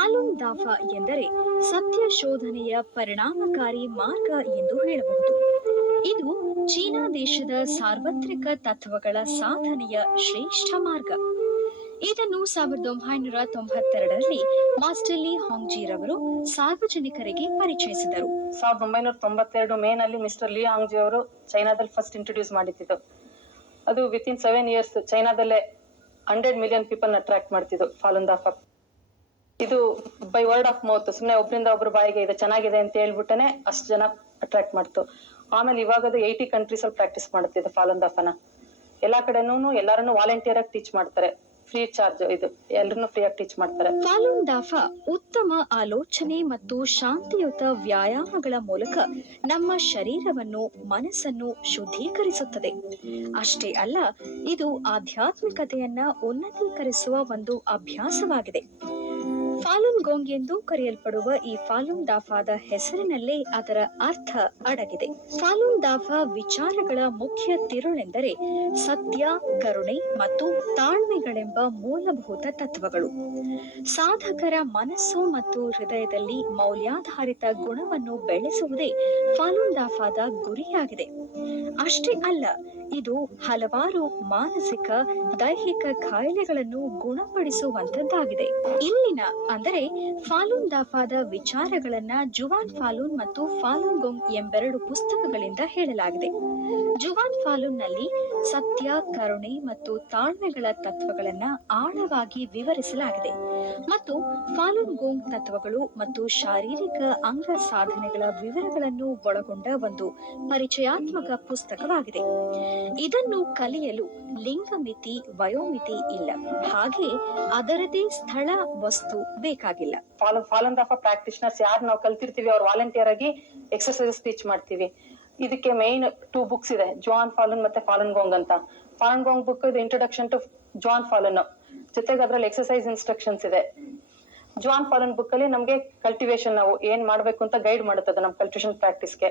ಫಾಲುನ್ ದಾಫಾ ಎಂದರೆ ಸತ್ಯ ಶೋಧನೆಯ ಪರಿಣಾಮಕಾರಿ ಮಾರ್ಗ ಎಂದು ಹೇಳಬಹುದು. ಇದು ಚೀನಾ ದೇಶದ ಸಾರ್ವತ್ರಿಕ ತತ್ವಗಳ ಸಾಧನೆಯ ಶ್ರೇಷ್ಠ ಮಾರ್ಗ. ಇದನ್ನು 1992ರಲ್ಲಿ ಮಾಸ್ಟರ್ ಲೀ ಹಾಂಗ್ಜಿರವರು ಸಾರ್ವಜನಿಕರಿಗೆ ಪರಿಚಯಿಸಿದರು. 1992 ಮೇನಲ್ಲಿ ಮಿಸ್ಟರ್ ಲೀ ಹಾಂಗ್ಜಿ ಅವರು ಚೈನಾದಲ್ಲಿ ಫಸ್ಟ್ ಇಂಟ್ರೊಡ್ಯೂಸ್ ಮಾಡಿದ್ದು. ಅದು ವಿತಿನ್ 7 ಇಯರ್ಸ್ ಚೈನಾದಲ್ಲೇ 100 ಮಿಲಿಯನ್ ಪೀಪಲ್ ಅಟ್ರಾಕ್ಟ್ ಮಾಡ್ತಿದ್ದು ಫಾಲುನ್ ದಾಫಾ. ಇದು ಬೈ ವರ್ಡ್ ಆಫ್ ಮೌತ್, ಸುಮ್ಮನೆ ಒಬ್ರಿಂದ ಒಬ್ರು ಬಾಯಿಗೆ ಇದು ಚೆನ್ನಾಗಿದೆ ಅಂತ ಹೇಳ್ಬಿಟ್ಟನೆ ಅಷ್ಟು ಜನ ಅಟ್ರಾಕ್ಟ್ ಮಾಡ್ತು. ಆಮೇಲೆ ಇವಾಗದು 80 ಕಂಟ್ರೀಸ್ ಅಲ್ಲಿ ಪ್ರಾಕ್ಟೀಸ್ ಮಾಡುತ್ತಿದೆ ಫಾಲುನ್ ದಾಫಾನ. ಎಲ್ಲಾ ಕಡೆನೂ ಎಲ್ಲರನ್ನು ವಾಲಂಟಿಯರ್ ಆಗಿ ಟೀಚ್ ಮಾಡ್ತಾರೆ. ಫ್ರೀ ಚಾರ್ಜ್, ಇದು ಎಲ್ಲರನ್ನು ಫ್ರೀ ಆಗಿ ಟೀಚ್ ಮಾಡ್ತಾರೆ. ಫಾಲುನ್ ದಾಫಾ ಉತ್ತಮ ಆಲೋಚನೆ ಮತ್ತು ಶಾಂತಿಯುತ ವ್ಯಾಯಾಮಗಳ ಮೂಲಕ ನಮ್ಮ ಶರೀರವನ್ನು ಮನಸ್ಸನ್ನು ಶುದ್ಧೀಕರಿಸುತ್ತದೆ. ಅಷ್ಟೇ ಅಲ್ಲ, ಇದು ಆಧ್ಯಾತ್ಮಿಕತೆಯನ್ನ ಉನ್ನತೀಕರಿಸುವ ಒಂದು ಅಭ್ಯಾಸವಾಗಿದೆ. ಫಾಲುನ್ ಗೋಂಗ್ ಎಂದು ಕರೆಯಲ್ಪಡುವ ಈ ಫಾಲುನ್ ದಾಫಾದ ಹೆಸರಿನಲ್ಲೇ ಅದರ ಅರ್ಥ ಅಡಗಿದೆ. ಫಾಲುನ್ ದಾಫಾ ವಿಚಾರಗಳ ಮುಖ್ಯ ತಿರುಳೆಂದರೆ ಸತ್ಯ, ಕರುಣೆ ಮತ್ತು ತಾಳ್ಮೆಗಳೆಂಬ ಮೂಲಭೂತ ತತ್ವಗಳು. ಸಾಧಕರ ಮನಸ್ಸು ಮತ್ತು ಹೃದಯದಲ್ಲಿ ಮೌಲ್ಯಾಧಾರಿತ ಗುಣವನ್ನು ಬೆಳೆಸುವುದೇ ಫಾಲುನ್ ದಾಫಾದ ಗುರಿಯಾಗಿದೆ. ಅಷ್ಟೇ ಅಲ್ಲ, ಇದು ಹಲವಾರು ಮಾನಸಿಕ, ದೈಹಿಕ ಕಾಯಿಲೆಗಳನ್ನು ಗುಣಪಡಿಸುವಂತದ್ದಾಗಿದೆ. ಇಲ್ಲಿನ ಅಂದರೆ ಫಾಲುನ್ ದಾಫಾದ ವಿಚಾರಗಳನ್ನ ಜುವಾನ್ ಫಾಲುನ್ ಮತ್ತು ಫಾಲುನ್ ಗೋಂಗ್ ಎಂಬೆರಡು ಪುಸ್ತಕಗಳಿಂದ ಹೇಳಲಾಗಿದೆ. ಜುವಾನ್ ಫಾಲುನ್ ನಲ್ಲಿ ಸತ್ಯ, ಕರುಣೆ ಮತ್ತು ತಾಳ್ಮೆಗಳ ತತ್ವಗಳನ್ನ ಆಳವಾಗಿ ವಿವರಿಸಲಾಗಿದೆ ಮತ್ತು ಫಾಲುನ್ ಗೋಂಗ್ ತತ್ವಗಳು ಮತ್ತು ಶಾರೀರಿಕ ಅಂಗ ಸಾಧನೆಗಳ ವಿವರಗಳನ್ನು ಒಳಗೊಂಡ ಒಂದು ಪರಿಚಯಾತ್ಮಕ ಪುಸ್ತಕವಾಗಿದೆ. ಇದನ್ನು ಕಲಿಯಲು ಲಿಂಗಮಿತಿ, ವಯೋಮಿತಿ ಇಲ್ಲ. ಹಾಗೆ ಅದರದೇ ಸ್ಥಳ, ವಸ್ತು ಬೇಕಾಗಿಲ್ಲ. ಫಾಲುನ್ ದಾಫಾ ಪ್ರಾಕ್ಟಿಷನರ್ಸ್ ಯಾರು ನಾವು ಕಲ್ತಿರ್ತೀವಿ ಅವ್ರು ವಾಲಂಟಿಯರ್ ಆಗಿ ಎಕ್ಸರ್ಸೈಸಸ್ ಟೀಚ್ ಮಾಡ್ತೀವಿ. ಇದಕ್ಕೆ ಮೇನ್ 2 ಬುಕ್ಸ್ ಇದೆ, ಜುವಾನ್ ಫಾಲುನ್ ಮತ್ತೆ ಫಾಲುನ್ ಗೋಂಗ್ ಅಂತ. ಫಾಲುನ್ ಗೋಂಗ್ ಬುಕ್ ಇದು ಇಂಟ್ರೊಡಕ್ಷನ್ ಟು ಜುವಾನ್ ಫಾಲುನ್, ಜೊತೆಗೆ ಅದ್ರಲ್ಲಿ ಎಕ್ಸರ್ಸೈಸ್ ಇನ್ಸ್ಟ್ರಕ್ಷನ್ಸ್ ಇದೆ. ಜುವಾನ್ ಫಾಲುನ್ ಬುಕ್ ಅಲ್ಲಿ ನಮ್ಗೆ ಕಲ್ಟಿವೇಶನ್, ನಾವು ಏನ್ ಮಾಡ್ಬೇಕು ಅಂತ ಗೈಡ್ ಮಾಡುತ್ತದೆ ನಮ್ ಕಲ್ಟಿವೇಶನ್ ಪ್ರಾಕ್ಟೀಸ್ಗೆ.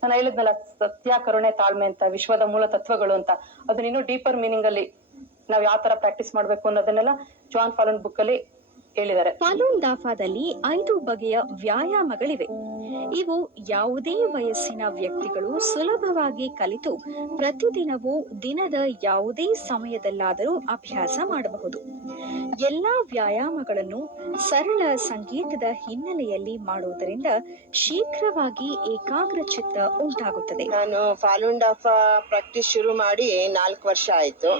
ನಾನು ಹೇಳಿದ್ನಲ್ಲ, ಸತ್ಯ, ಕರುಣೆ, ತಾಳ್ಮೆ ಅಂತ ವಿಶ್ವದ ಮೂಲ ತತ್ವಗಳು ಅಂತ, ಅದನ್ನ ಇನ್ನೂ ಡೀಪರ್ ಮೀನಿಂಗ್ ಅಲ್ಲಿ ನಾವ್ ಯಾವ ತರ ಪ್ರಾಕ್ಟೀಸ್ ಮಾಡ್ಬೇಕು ಅನ್ನೋದನ್ನೆಲ್ಲ ಜುವಾನ್ ಫಾಲುನ್ ಬುಕ್ ಅಲ್ಲಿ ಹೇಳಿದ್ದಾರೆ. ಫಾಲುನ್ ದಾಫಾದಲ್ಲಿ 5 ಬಗೆಯ ವ್ಯಾಯಾಮಗಳಿವೆ. ಇವು ಯಾವುದೇ ವಯಸ್ಸಿನ ವ್ಯಕ್ತಿಗಳು ಸುಲಭವಾಗಿ ಕಲಿತು ಪ್ರತಿದಿನವೂ ದಿನದ ಯಾವುದೇ ಸಮಯದಲ್ಲಾದರೂ ಅಭ್ಯಾಸ ಮಾಡಬಹುದು. ಎಲ್ಲಾ ವ್ಯಾಯಾಮಗಳನ್ನು ಸರಳ ಸಂಗೀತದ ಹಿನ್ನೆಲೆಯಲ್ಲಿ ಮಾಡುವುದರಿಂದ ಶೀಘ್ರವಾಗಿ ಏಕಾಗ್ರ ಚಿತ್ತ ಉಂಟಾಗುತ್ತದೆ. ನಾನು ಫಾಲುನ್ ದಾಫಾ ಪ್ರಾಕ್ಟೀಸ್ ಶುರು ಮಾಡಿ 4 ವರ್ಷ ಆಯ್ತು.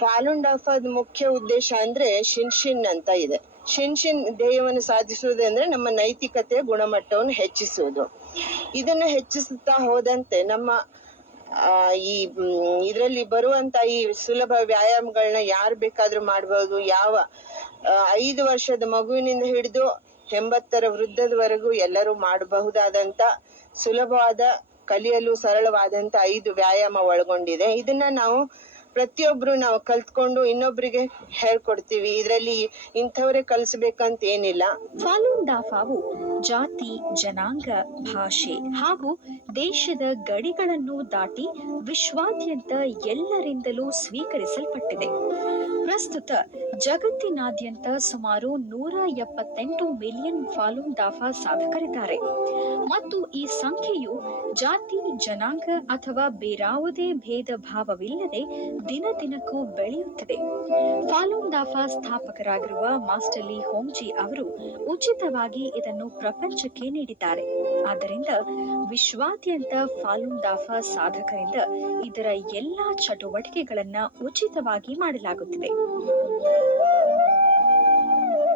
ಫಾಲುನ್ ದಾಫಾದ ಮುಖ್ಯ ಉದ್ದೇಶ ಅಂದ್ರೆ ಶಿನ್ಶಿನ್ ಅಂತ ಇದೆ. ಶಿನ್ಶಿನ್ ಧ್ಯೇಯವನ್ನು ಸಾಧಿಸುವುದು ಅಂದ್ರೆ ನಮ್ಮ ನೈತಿಕತೆ ಗುಣಮಟ್ಟವನ್ನು ಹೆಚ್ಚಿಸುವುದು. ಇದನ್ನು ಹೆಚ್ಚಿಸುತ್ತಾ ಹೋದಂತೆ ನಮ್ಮ ಇದರಲ್ಲಿ ಬರುವಂತ ಈ ಸುಲಭ ವ್ಯಾಯಾಮಗಳನ್ನ ಯಾರು ಬೇಕಾದ್ರೂ ಮಾಡಬಹುದು. 5 ವರ್ಷದ ಮಗುವಿನಿಂದ ಹಿಡಿದು 80ರ ವೃದ್ಧದವರೆಗೂ ಎಲ್ಲರೂ ಮಾಡಬಹುದಾದಂತ ಸುಲಭವಾದ, ಕಲಿಯಲು ಸರಳವಾದಂತ 5 ವ್ಯಾಯಾಮ ಒಳಗೊಂಡಿದೆ. ಇದನ್ನ ನಾವು ಪ್ರತಿಯೊಬ್ರು ನಾವು ಕಲ್ತ್ಕೊಂಡು ಇನ್ನೊಬ್ರಿಗೆ ಹೇಳ್ಕೊಡ್ತೀವಿ. ಇದರಲ್ಲಿ ಇಂಥವರೇ ಕಲಿಸ್ಬೇಕಂತ ಏನಿಲ್ಲ. ಫಾಲುನ್ ದಾಫಾವು ಜಾತಿ, ಜನಾಂಗ, ಭಾಷೆ ಹಾಗೂ ದೇಶದ ಗಡಿಗಳನ್ನು ದಾಟಿ ವಿಶ್ವಾದ್ಯಂತ ಎಲ್ಲರಿಂದಲೂ ಸ್ವೀಕರಿಸಲ್ಪಟ್ಟಿದೆ. ಪ್ರಸ್ತುತ ಜಗತ್ತಿನಾದ್ಯಂತ ಸುಮಾರು 178 ಮಿಲಿಯನ್ ಫಾಲುನ್ ದಾಫಾ ಸಾಧಕರಿದ್ದಾರೆ ಮತ್ತು ಈ ಸಂಖ್ಯೆಯು ಜಾತಿ, ಜನಾಂಗ ಅಥವಾ ಬೇರಾವುದೇ ಭೇದ ಭಾವವಿಲ್ಲದೆ ದಿನ ದಿನಕ್ಕೂ ಬೆಳೆಯುತ್ತದೆ. ಫಾಲುನ್ ದಾಫಾ ಸ್ಥಾಪಕರಾಗಿರುವ ಮಾಸ್ಟರ್ ಲೀ ಹಾಂಗ್ಜಿ ಅವರು ಉಚಿತವಾಗಿ ಇದನ್ನು ಪ್ರಪಂಚಕ್ಕೆ ನೀಡಿದ್ದಾರೆ. ಆದ್ದರಿಂದ ವಿಶ್ವಾದ್ಯಂತ ಫಾಲುನ್ ದಾಫಾ ಸಾಧಕರಿಂದ ಇದರ ಎಲ್ಲಾ ಚಟುವಟಿಕೆಗಳನ್ನ ಉಚಿತವಾಗಿ ಮಾಡಲಾಗುತ್ತಿದೆ.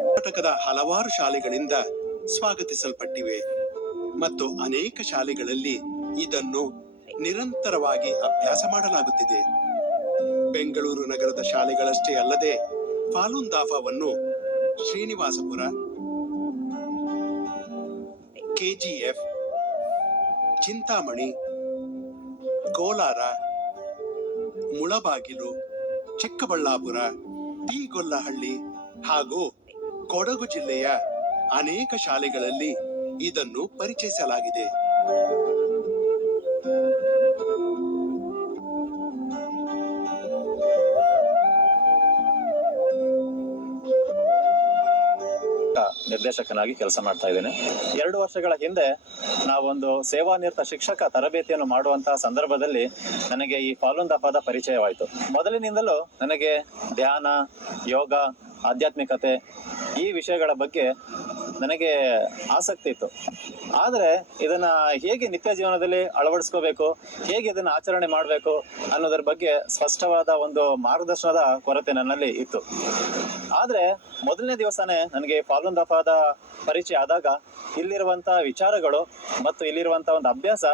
ಕರ್ನಾಟಕದ ಹಲವಾರು ಶಾಲೆಗಳಿಂದ ಸ್ವಾಗತಿಸಲ್ಪಟ್ಟಿವೆ ಮತ್ತು ಅನೇಕ ಶಾಲೆಗಳಲ್ಲಿ ಇದನ್ನು ನಿರಂತರವಾಗಿ ಅಭ್ಯಾಸ ಮಾಡಲಾಗುತ್ತಿದೆ. ಬೆಂಗಳೂರು ನಗರದ ಶಾಲೆಗಳಷ್ಟೇ ಅಲ್ಲದೆ ಫಾಲುನ್ ದಾಫಾವನ್ನು ಶ್ರೀನಿವಾಸಪುರ, ಕೆಜಿಎಫ್, ಚಿಂತಾಮಣಿ, ಕೋಲಾರ, ಮುಳಬಾಗಿಲು, ಚಿಕ್ಕಬಳ್ಳಾಪುರ, ಟಿ.ಗೊಲ್ಲಹಳ್ಳಿ ಹಾಗೂ ಕೊಡಗು ಜಿಲ್ಲೆಯ ಅನೇಕ ಶಾಲೆಗಳಲ್ಲಿ ಇದನ್ನು ಪರಿಚಯಿಸಲಾಗಿದೆ. ನಿರ್ದೇಶಕನಾಗಿ ಕೆಲಸ ಮಾಡ್ತಾ ಇದ್ದೇನೆ. 2 ವರ್ಷಗಳ ಹಿಂದೆ ನಾವೊಂದು ಸೇವಾನಿರತ ಶಿಕ್ಷಕ ತರಬೇತಿಯನ್ನು ಮಾಡುವಂತಹ ಸಂದರ್ಭದಲ್ಲಿ ನನಗೆ ಈ ಫಾಲೂನ್ ದಫಾದ ಪರಿಚಯವಾಯಿತು. ಮೊದಲಿನಿಂದಲೂ ನನಗೆ ಧ್ಯಾನ, ಯೋಗ, ಆಧ್ಯಾತ್ಮಿಕತೆ ಈ ವಿಷಯಗಳ ಬಗ್ಗೆ ನನಗೆ ಆಸಕ್ತಿ ಇತ್ತು. ಆದರೆ ಇದನ್ನ ಹೇಗೆ ನಿತ್ಯ ಜೀವನದಲ್ಲಿ ಅಳವಡಿಸ್ಕೋಬೇಕು, ಹೇಗೆ ಇದನ್ನ ಆಚರಣೆ ಮಾಡಬೇಕು ಅನ್ನೋದ್ರ ಬಗ್ಗೆ ಸ್ಪಷ್ಟವಾದ ಒಂದು ಮಾರ್ಗದರ್ಶನದ ಕೊರತೆ ನನ್ನಲ್ಲಿ ಇತ್ತು. ಆದರೆ ಮೊದಲನೇ ದಿವಸನೇ ನನಗೆ ಫಾಲೂನ್ ದಫಾದ ಪರಿಚಯ ಆದಾಗ ಇಲ್ಲಿರುವಂತ ವಿಚಾರಗಳು ಮತ್ತು ಇಲ್ಲಿರುವಂತ ಒಂದು ಅಭ್ಯಾಸ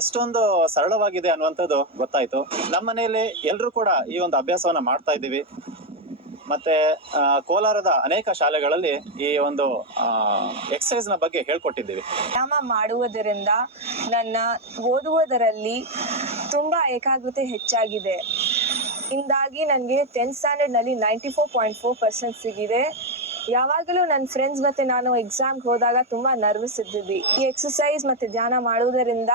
ಎಷ್ಟೊಂದು ಸರಳವಾಗಿದೆ ಅನ್ನುವಂಥದ್ದು ಗೊತ್ತಾಯ್ತು. ನಮ್ಮ ಮನೆಯಲ್ಲಿ ಎಲ್ಲರೂ ಕೂಡ ಈ ಒಂದು ಅಭ್ಯಾಸವನ್ನ ಮಾಡ್ತಾ ಇದ್ದೀವಿ. ಮತ್ತೆ ಕೋಲಾರದ ಅನೇಕ ಶಾಲೆಗಳಲ್ಲಿ ಈ ಒಂದು ಎಕ್ಸಸೈಸ್ ನ ಬಗ್ಗೆ ಹೇಳ್ಕೊಟ್ಟಿದ್ದೀವಿ. ವ್ಯಾಯಾಮ ಮಾಡುವುದರಿಂದ ನನ್ನ ಓದುವುದರಲ್ಲಿ ತುಂಬ ಏಕಾಗ್ರತೆ ಹೆಚ್ಚಾಗಿದೆ. ಇಂದಾಗಿ ನನಗೆ 10th ಸ್ಟ್ಯಾಂಡರ್ಡ್ನಲ್ಲಿ 94.4% ಸಿಗಿದೆ. ಯಾವಾಗಲೂ ನನ್ನ ಫ್ರೆಂಡ್ಸ್ ಮತ್ತು ನಾನು ಎಕ್ಸಾಮ್ಗೆ ಹೋದಾಗ ತುಂಬ ನರ್ವಸ್ ಇದ್ದಿದ್ವಿ. ಈ ಎಕ್ಸಸೈಸ್ ಮತ್ತು ಧ್ಯಾನ ಮಾಡುವುದರಿಂದ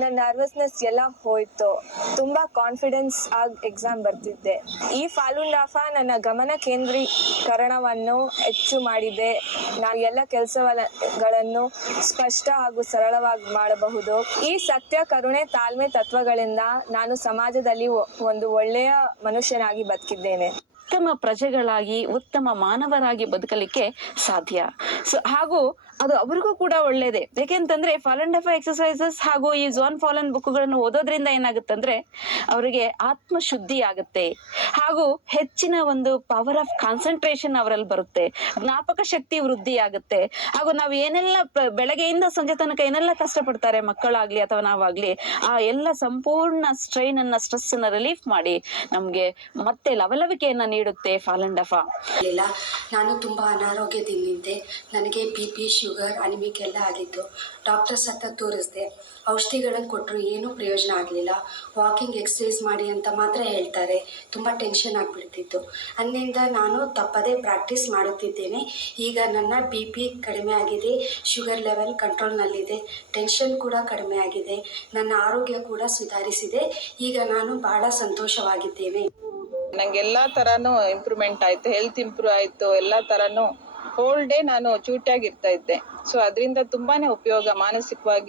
ನನ್ನ ನರ್ವಸ್ನೆಸ್ ಎಲ್ಲ ಹೋಯಿತು. ತುಂಬ ಕಾನ್ಫಿಡೆನ್ಸ್ ಆಗಿ ಎಕ್ಸಾಮ್ ಬರ್ತಿದ್ದೆ. ಈ ಫಾಲೂನ್ ದಫಾ ನನ್ನ ಗಮನ ಕೇಂದ್ರೀಕರಣವನ್ನು ಹೆಚ್ಚು ಮಾಡಿದೆ. ನಾನು ಎಲ್ಲ ಕೆಲಸಗಳನ್ನು ಸ್ಪಷ್ಟ ಹಾಗೂ ಸರಳವಾಗಿ ಮಾಡಬಹುದು. ಈ ಸತ್ಯ, ಕರುಣೆ, ತಾಳ್ಮೆ ತತ್ವಗಳಿಂದ ನಾನು ಸಮಾಜದಲ್ಲಿ ಒಂದು ಒಳ್ಳೆಯ ಮನುಷ್ಯನಾಗಿ ಬದುಕಿದ್ದೇನೆ. ಉತ್ತಮ ಪ್ರಜೆಗಳಾಗಿ, ಉತ್ತಮ ಮಾನವರಾಗಿ ಬದುಕಲಿಕ್ಕೆ ಸಾಧ್ಯ. ಹಾಗೂ ಅದು ಅವ್ರಿಗೂ ಕೂಡ ಒಳ್ಳೇದೇ. ಯಾಕೆಂತಂದ್ರೆ ಫಾಲೂನ್ ದಫಾ ಎಕ್ಸಸೈಸಸ್ ಹಾಗೂ ಈ ಜಾನ್ ಫಾಲನ್ ಬುಕ್ಗಳನ್ನು ಓದೋದ್ರಿಂದ ಏನಾಗುತ್ತಂದ್ರೆ ಅವರಿಗೆ ಆತ್ಮಶುದ್ಧಿ ಆಗುತ್ತೆ, ಹಾಗೂ ಹೆಚ್ಚಿನ ಒಂದು ಪವರ್ ಆಫ್ ಕಾನ್ಸಂಟ್ರೇಷನ್ ಅವರಲ್ಲಿ ಬರುತ್ತೆ, ಜ್ಞಾಪಕ ಶಕ್ತಿ ವೃದ್ಧಿ ಆಗುತ್ತೆ. ಹಾಗೂ ನಾವು ಏನೆಲ್ಲ ಬೆಳಗ್ಗೆಯಿಂದ ಸಂಜೆ ತನಕ ಏನೆಲ್ಲ ಕಷ್ಟಪಡ್ತಾರೆ ಮಕ್ಕಳಾಗ್ಲಿ ಅಥವಾ ನಾವಾಗ್ಲಿ, ಆ ಎಲ್ಲ ಸಂಪೂರ್ಣ ಸ್ಟ್ರೈನ್ ಅನ್ನ, ಸ್ಟ್ರೆಸ್ ಅನ್ನ ರಿಲೀಫ್ ಮಾಡಿ ನಮ್ಗೆ ಮತ್ತೆ ಲವಲವಿಕೆಯನ್ನ ನೀಡುತ್ತೆ ಫಾಲೂನ್ ದಫಾ. ನಾನು ತುಂಬ ಅನಾರೋಗ್ಯದಿಂದಿದ್ದೆ. ನನಗೆ BP, ಶುಗರ್, ಅನಿಮಿಕ್ ಎಲ್ಲ ಆಗಿತ್ತು. ಡಾಕ್ಟರ್ಸ್ ಹತ್ರ ತೋರಿಸಿದೆ, ಔಷಧಿಗಳನ್ನು ಕೊಟ್ಟರು, ಏನೂ ಪ್ರಯೋಜನ ಆಗಲಿಲ್ಲ. ವಾಕಿಂಗ್, ಎಕ್ಸಸೈಸ್ ಮಾಡಿ ಅಂತ ಮಾತ್ರ ಹೇಳ್ತಾರೆ. ತುಂಬ ಟೆನ್ಷನ್ ಆಗಿಬಿಡ್ತಿತ್ತು. ಅಂದಿನಿಂದ ನಾನು ತಪ್ಪದೇ ಪ್ರಾಕ್ಟೀಸ್ ಮಾಡುತ್ತಿದ್ದೇನೆ. ಈಗ ನನ್ನ BP ಕಡಿಮೆ ಆಗಿದೆ, ಶುಗರ್ ಲೆವೆಲ್ ಕಂಟ್ರೋಲ್ನಲ್ಲಿದೆ, ಟೆನ್ಷನ್ ಕೂಡ ಕಡಿಮೆ ಆಗಿದೆ, ನನ್ನ ಆರೋಗ್ಯ ಕೂಡ ಸುಧಾರಿಸಿದೆ. ಈಗ ನಾನು ಬಹಳ ಸಂತೋಷವಾಗಿದ್ದೇನೆ. ನಂಗೆ ಎಲ್ಲಾ ತರಾನು ಇಂಪ್ರೂವ್ಮೆಂಟ್ ಆಯ್ತು, ಹೆಲ್ತ್ ಇಂಪ್ರೂವ್ ಆಯ್ತು, ಎಲ್ಲಾ ತರಾನು ಹೋಲ್ ಡೇ ನಾನು ಚೂಟಿಯಾಗಿ ಇರ್ತಾ ಇದ್ದೆ. ಸೊ ಅದರಿಂದ ತುಂಬಾನೇ ಉಪಯೋಗ, ಮಾನಸಿಕವಾಗಿ